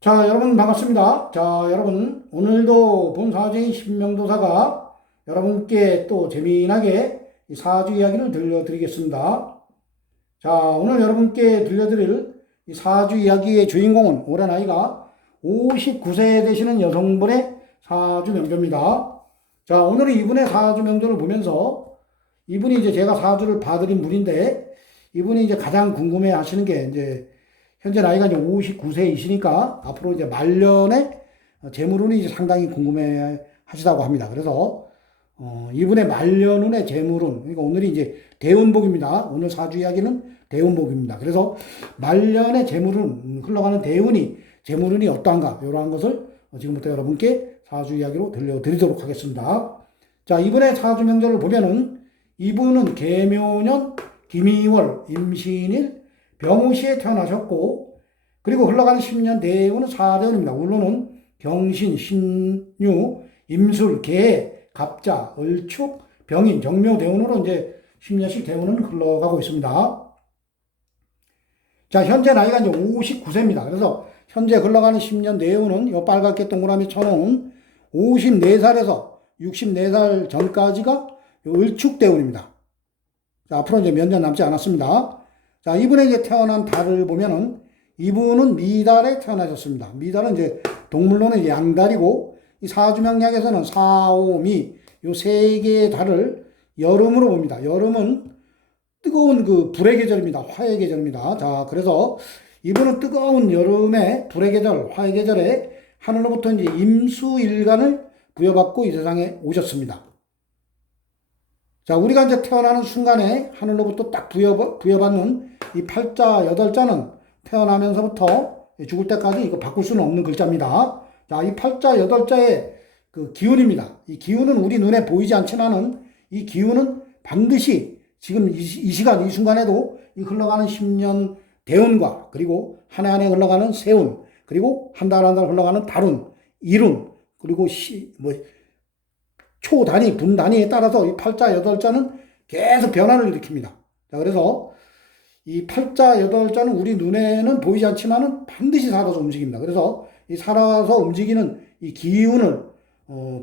자, 여러분 반갑습니다. 자, 여러분 오늘도 본 사주인 신명도사가 여러분께 또 재미나게 이 사주 이야기를 들려드리겠습니다. 자, 오늘 여러분께 들려드릴 이 사주 이야기의 주인공은 올해 나이가 59세 되시는 여성분의 사주 명조입니다. 자, 오늘은 이분의 사주 명조를 보면서 이분이 이제 제가 사주를 봐드린 분인데 이분이 이제 가장 궁금해 하시는 게 이제 현재 나이가 이제 59세이시니까 앞으로 이제 말년에 재물운이 이제 상당히 궁금해 하시다고 합니다. 그래서 이분의 말년운의 재물운, 그러니까 오늘이 이제 대운복입니다. 오늘 사주 이야기는 대운복입니다. 그래서 말년의 재물운, 흘러가는 대운이, 재물운이 어떠한가, 이러한 것을 지금부터 여러분께 사주 이야기로 들려드리도록 하겠습니다. 자, 이분의 사주 명절을 보면은 이분은 계묘년, 김이월, 임신일, 병우시에 태어나셨고, 그리고 흘러가는 10년 대운은 4대운입니다. 울로는 경신, 신유, 임술, 개, 갑자, 을축, 병인, 정묘 대운으로 이제 10년씩 대운은 흘러가고 있습니다. 자, 현재 나이가 이제 59세입니다. 그래서 현재 흘러가는 10년 대운은 이 빨갛게 동그라미 쳐놓은 54살에서 64살 전까지가 을축 대운입니다. 자, 앞으로 이제 몇 년 남지 않았습니다. 자, 이분의 이제 태어난 달을 보면은 이분은 미달에 태어나셨습니다. 미달은 이제 동물로는 양달이고 이 사주명리학에서는 사오미 요 세 개의 달을 여름으로 봅니다. 여름은 뜨거운 그 불의 계절입니다. 화의 계절입니다. 자, 그래서 이분은 뜨거운 여름에 불의 계절, 화의 계절에 하늘로부터 이제 임수일간을 부여받고 이 세상에 오셨습니다. 자, 우리가 이제 태어나는 순간에 하늘로부터 딱 부여받는 이 팔자, 여덟자는 태어나면서부터 죽을 때까지 이거 바꿀 수는 없는 글자입니다. 자, 이 팔자, 여덟자의 그 기운입니다. 이 기운은 우리 눈에 보이지 않지만은 이 기운은 반드시 지금 이 시간, 이 순간에도 이 흘러가는 10년 대운과 그리고 한 해 한 해 흘러가는 세운, 그리고 한 달 한 달 흘러가는 달운, 일운, 그리고 초 단위, 분 단위에 따라서 이 팔자, 여덟자는 계속 변화를 일으킵니다. 자, 그래서 이 팔자, 여덟자는 우리 눈에는 보이지 않지만은 반드시 살아서 움직입니다. 그래서 이 살아서 움직이는 이 기운을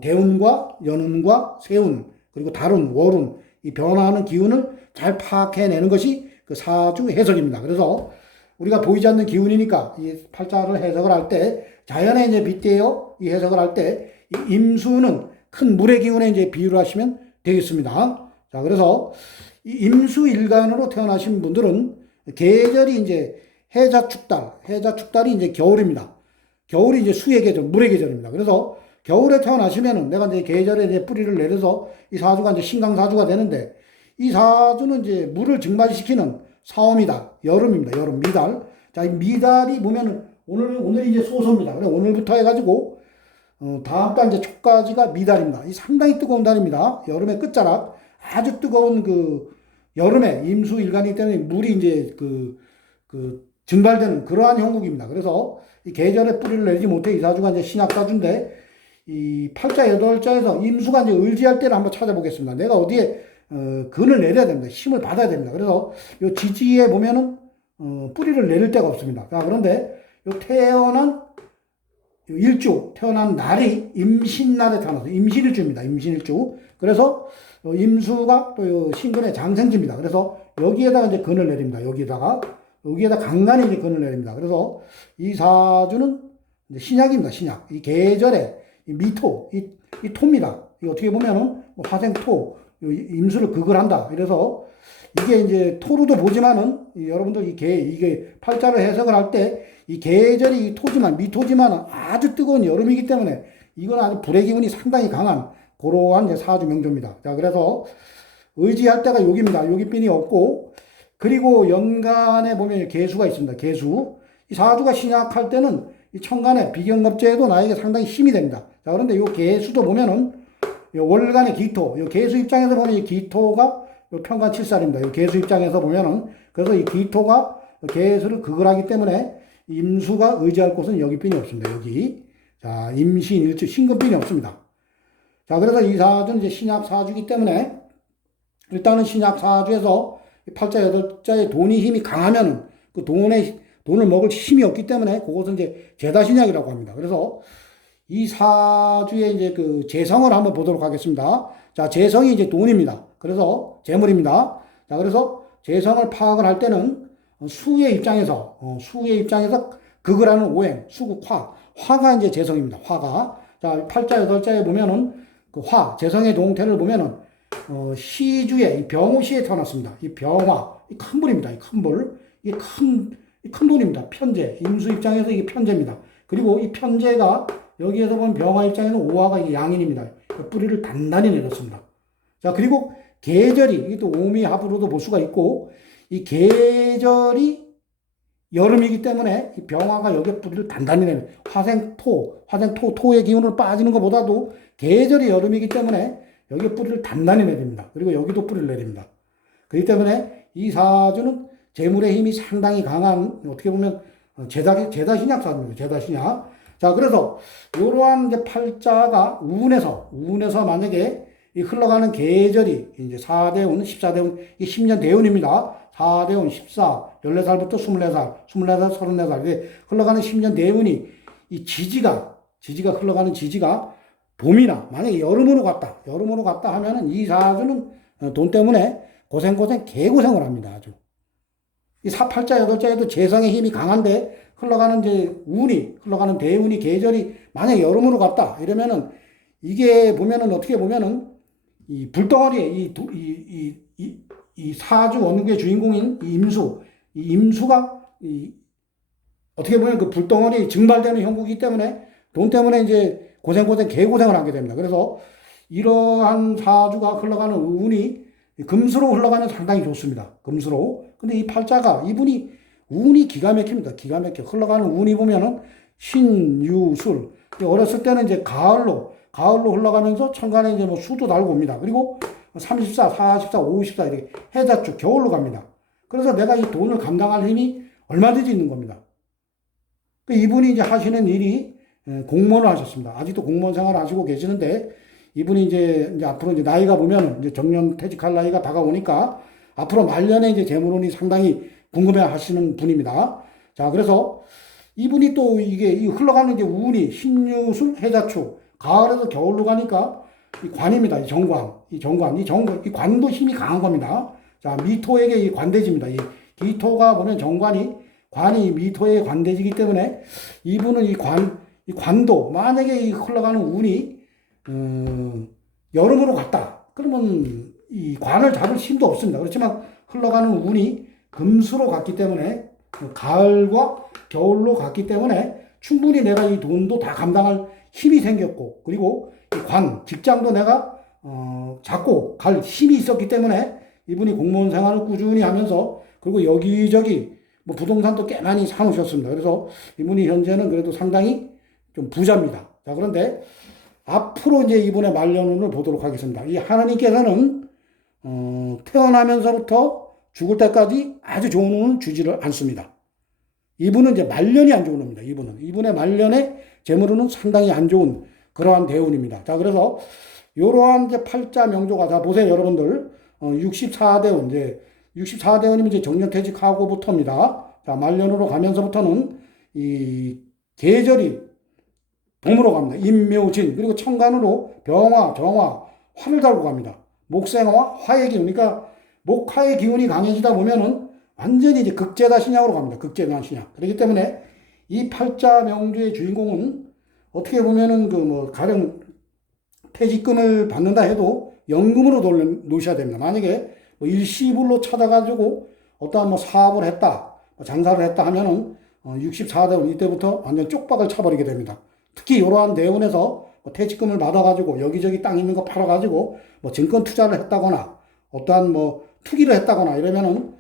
대운과 연운과 세운, 그리고 달운, 월운, 이 변화하는 기운을 잘 파악해내는 것이 그 사주 해석입니다. 그래서 우리가 보이지 않는 기운이니까 이 팔자를 해석을 할 때 자연에 이제 빗대어 이 해석을 할 때 이 임수는 큰 물의 기운에 이제 비유를 하시면 되겠습니다. 자, 그래서 이 임수일간으로 태어나신 분들은 계절이 이제 해자축달이 이제 겨울입니다. 겨울이 이제 수의 계절, 물의 계절입니다. 그래서 겨울에 태어나시면은 내가 이제 계절에 이제 뿌리를 내려서 이 사주가 이제 신강사주가 되는데 이 사주는 이제 물을 증발시키는 사오미다. 여름입니다. 여름, 미달. 자, 이 미달이 보면은 오늘이 이제 소소입니다. 그래 오늘부터 해가지고 다음 달 이제 초까지가 미달입니다. 이 상당히 뜨거운 달입니다. 여름의 끝자락. 아주 뜨거운 그 여름에 임수일간이기 때문에 물이 이제 증발되는 그러한 형국입니다. 그래서 이 계절에 뿌리를 내지 못해 이 사주가 이제 신약사주인데 이 팔자 여덟자에서 임수가 이제 을지할 때를 한번 찾아보겠습니다. 내가 어디에 근을 내려야 됩니다. 힘을 받아야 됩니다. 그래서 요 지지에 보면은 뿌리를 내릴 데가 없습니다. 자, 그런데 요 태어난 날이 임신날에 태어나서 임신일주입니다. 임신일주. 그래서 임수가 또 신근의 장생지입니다. 그래서 여기에다가 이제 근을 내립니다. 여기에다 간간히 이제 근을 내립니다. 그래서 이 사주는 이제 신약입니다. 신약. 이 계절에 이 미토, 이 토입니다. 이 어떻게 보면은 화생토, 임수를 극을 한다. 그래서 이게 이제 토로도 보지만은 여러분들 이게 팔자를 해석을 할 때 이 계절이 토지만 미토지만 아주 뜨거운 여름이기 때문에 이건 아주 불의 기운이 상당히 강한 그러한 사주 명조입니다. 자, 그래서 의지할 때가 여기입니다. 여기 핀이 없고 그리고 연간에 보면 개수가 있습니다. 개수. 이 사주가 신약할 때는 이 천간에 비경겁제에도 나에게 상당히 힘이 됩니다. 자, 그런데 이 개수도 보면은 월간의 기토, 이 개수 입장에서 보면 이 기토가 편간 7살입니다. 이 개수 입장에서 보면은 그래서 이 기토가 개수를 극을 하기 때문에 임수가 의지할 곳은 여기 핀이 없습니다. 여기. 자, 임신, 일주, 신금핀이 없습니다. 자, 그래서 이 사주는 이제 신약 사주이기 때문에 일단은 신약 사주에서 팔자 여덟자의 돈이 힘이 강하면은 그 돈을 먹을 힘이 없기 때문에 그것은 이제 재다신약이라고 합니다. 그래서 이 사주의 이제 그 재성을 한번 보도록 하겠습니다. 자, 재성이 이제 돈입니다. 그래서 재물입니다. 자, 그래서 재성을 파악을 할 때는 수의 입장에서 극을 하는 오행, 수국, 화가 이제 재성입니다. 화가. 자, 팔자, 여덟자에 보면은 그 재성의 동태를 보면은 시주에, 이 병호시에 태어났습니다. 이 병화, 이 큰 불입니다. 이 큰 불. 큰 돈입니다. 편재. 임수 입장에서 이게 편재입니다. 그리고 이 편재가 여기에서 보면 병화 입장에서 오화가 이게 양인입니다. 뿌리를 단단히 내렸습니다. 자, 그리고 계절이, 이게 또 오미합으로도 볼 수가 있고, 이 계절이 여름이기 때문에 이 병화가 여기에 뿌리를 단단히 내는 토의 기운으로 빠지는 것보다도 계절이 여름이기 때문에 여기에 뿌리를 단단히 내립니다. 그리고 여기도 뿌리를 내립니다. 그렇기 때문에 이 사주는 재물의 힘이 상당히 강한, 어떻게 보면 제다신약 사주입니다. 제다신약. 자, 그래서 이러한 이제 팔자가 운에서 만약에 이 흘러가는 계절이 이제 4대운, 14대운, 이 10년 대운입니다. 4대운, 14, 14살부터 24살, 24살, 34살. 이게 흘러가는 10년 대운이 이 흘러가는 지지가 봄이나 만약에 여름으로 갔다 하면은 이 사주는 돈 때문에 개고생을 합니다. 아주. 이 사팔자, 여덟자에도 재성의 힘이 강한데 흘러가는 대운이 계절이 만약에 여름으로 갔다 이러면은 이게 보면은 어떻게 보면은 이 불덩어리에 이 사주 원국의 주인공인 이 임수가 어떻게 보면 그 불덩어리 증발되는 형국이기 때문에 돈 때문에 이제 개고생을 하게 됩니다. 그래서 이러한 사주가 흘러가는 운이 금수로 흘러가면 상당히 좋습니다. 금수로. 근데 이 팔자가 이분이 운이 기가 막힙니다. 기가 막혀. 흘러가는 운이 보면은 신유술. 어렸을 때는 이제 가을로 흘러가면서 천간에 이제 뭐 수도 달고 옵니다. 그리고 34, 44, 54 이렇게 해자축 겨울로 갑니다. 그래서 내가 이 돈을 감당할 힘이 얼마든지 있는 겁니다. 이분이 이제 하시는 일이 공무원을 하셨습니다. 아직도 공무원 생활을 하시고 계시는데 이분이 이제 앞으로 이제 나이가 보면 이제 정년 퇴직할 나이가 다가오니까 앞으로 말년에 이제 재물운이 상당히 궁금해 하시는 분입니다. 자, 그래서 이분이 또 이게 흘러가는 이제 운이 신유술, 해자축, 가을에서 겨울로 가니까 이 관입니다. 이 관도 힘이 강한 겁니다. 자, 미토에게 이 관대지입니다. 이 기토가 보면 관이 미토의 관대지이기 때문에 이분은 이 관도 만약에 이 흘러가는 운이 여름으로 갔다. 그러면 이 관을 잡을 힘도 없습니다. 그렇지만 흘러가는 운이 금수로 갔기 때문에 가을과 겨울로 갔기 때문에 충분히 내가 이 돈도 다 감당할 힘이 생겼고 그리고 이 직장도 내가 잡고 갈 힘이 있었기 때문에 이분이 공무원 생활을 꾸준히 하면서 그리고 여기저기 뭐 부동산도 꽤 많이 사놓으셨습니다. 그래서 이분이 현재는 그래도 상당히 좀 부자입니다. 자, 그런데 앞으로 이제 이분의 말년운을 보도록 하겠습니다. 이 하나님께서는 태어나면서부터 죽을 때까지 아주 좋은 운을 주지를 않습니다. 이분은 이제 말년이 안 좋은 겁니다. 이분의 말년에 재물운은 상당히 안 좋은 그러한 대운입니다. 자, 그래서 이러한 이제 팔자 명조가 자 보세요, 여러분들. 64대운이면 이제 정년퇴직하고부터입니다. 자, 말년으로 가면서부터는 이 계절이 봄으로 갑니다. 임묘진 그리고 천간으로 병화, 정화, 화를 달고 갑니다. 목생화, 화의 기운. 그러니까 목화의 기운이 강해지다 보면은 완전히 이제 극제다 신약으로 갑니다. 극제다 신약. 그렇기 때문에 이 팔자 명주의 주인공은 어떻게 보면은 가령 퇴직금을 받는다 해도 연금으로 놓으셔야 됩니다. 만약에 뭐 일시불로 찾아가지고 어떠한 뭐 사업을 했다, 장사를 했다 하면은 64대운 이때부터 완전 쪽박을 차버리게 됩니다. 특히 이러한 대운에서 뭐 퇴직금을 받아가지고 여기저기 땅 있는 거 팔아가지고 뭐 증권 투자를 했다거나 어떠한 뭐 투기를 했다거나 이러면은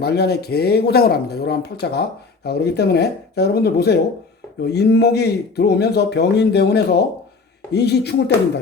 말년에 개고생을 합니다. 이러한 팔자가. 자, 그렇기 때문에 자, 여러분들 보세요. 인목이 들어오면서 병인 대운에서 인신충을 때린다.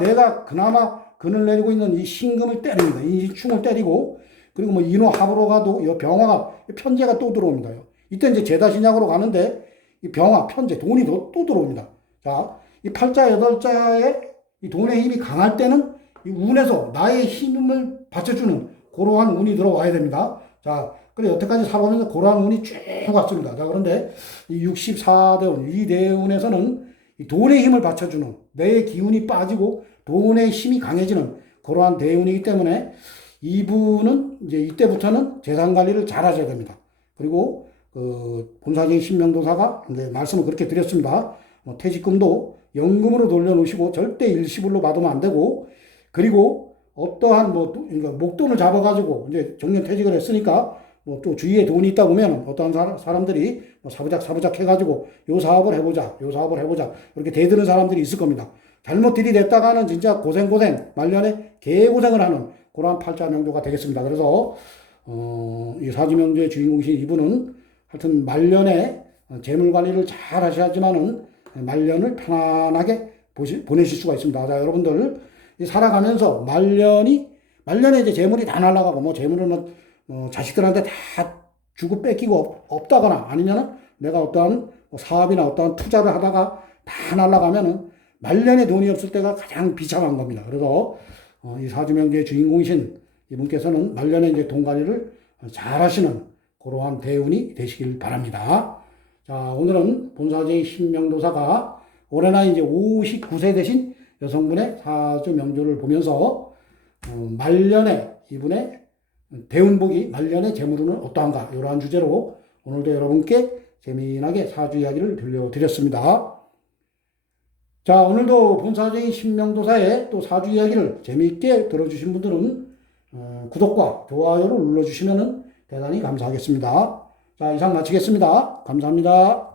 내가 그나마 근을 내리고 있는 이 신금을 때립니다. 인신충을 때리고 그리고 뭐 인호합으로 가도 이 병화가 편재가 또 들어옵니다. 이때 이제 제다신약으로 가는데 이 병화 편재 돈이 또 들어옵니다. 자, 이 팔자 여덟자에 이 돈의 힘이 강할 때는 이 운에서 나의 힘을 받쳐주는 그러한 운이 들어와야 됩니다. 자, 그래 여태까지 살아오면서 그러한 운이 쭉 왔습니다. 자, 그런데 이 64대운, 이 대운에서는 이 돈의 힘을 받쳐주는, 내 기운이 빠지고 돈의 힘이 강해지는 그러한 대운이기 때문에 이분은 이제 이때부터는 재산 관리를 잘 하셔야 됩니다. 그리고 그 본사적인 신명도사가 이제 말씀을 그렇게 드렸습니다. 퇴직금도 연금으로 돌려놓으시고 절대 일시불로 받으면 안 되고, 그리고 어떠한 그러니까 목돈을 잡아가지고 이제 정년 퇴직을 했으니까 뭐 또 주위에 돈이 있다 보면 어떠한 사람들이 뭐 사부작 해가지고 요 사업을 해보자, 요 사업을 해보자 이렇게 대드는 사람들이 있을 겁니다. 잘못 들이댔다가는 진짜 고생 말년에 개고생을 하는 그러한 팔자 명도가 되겠습니다. 그래서 이 사주명도의 주인공이신 이분은 하여튼 말년에 재물 관리를 잘 하셔야지만은 말년을 편안하게 보내실 수가 있습니다. 자, 여러분들 살아가면서 말년에 이제 재물이 다 날아가고 뭐 재물은 자식들한테 다 주고 뺏기고 없다거나 아니면은 내가 어떠한 사업이나 어떠한 투자를 하다가 다 날아가면은 말년에 돈이 없을 때가 가장 비참한 겁니다. 그래서 이 사주명제의 주인공이신 이분께서는 말년에 이제 돈 관리를 잘 하시는 그러한 대운이 되시길 바랍니다. 자, 오늘은 본사제의 신명도사가 올해나 이제 59세 되신 여성분의 사주 명조를 보면서 말년에 이분의 대운복이 말년의 재물운은 어떠한가 이러한 주제로 오늘도 여러분께 재미나게 사주 이야기를 들려드렸습니다. 자, 오늘도 본사적인 신명도사의 또 사주 이야기를 재미있게 들어주신 분들은 구독과 좋아요를 눌러주시면 대단히 감사하겠습니다. 자, 이상 마치겠습니다. 감사합니다.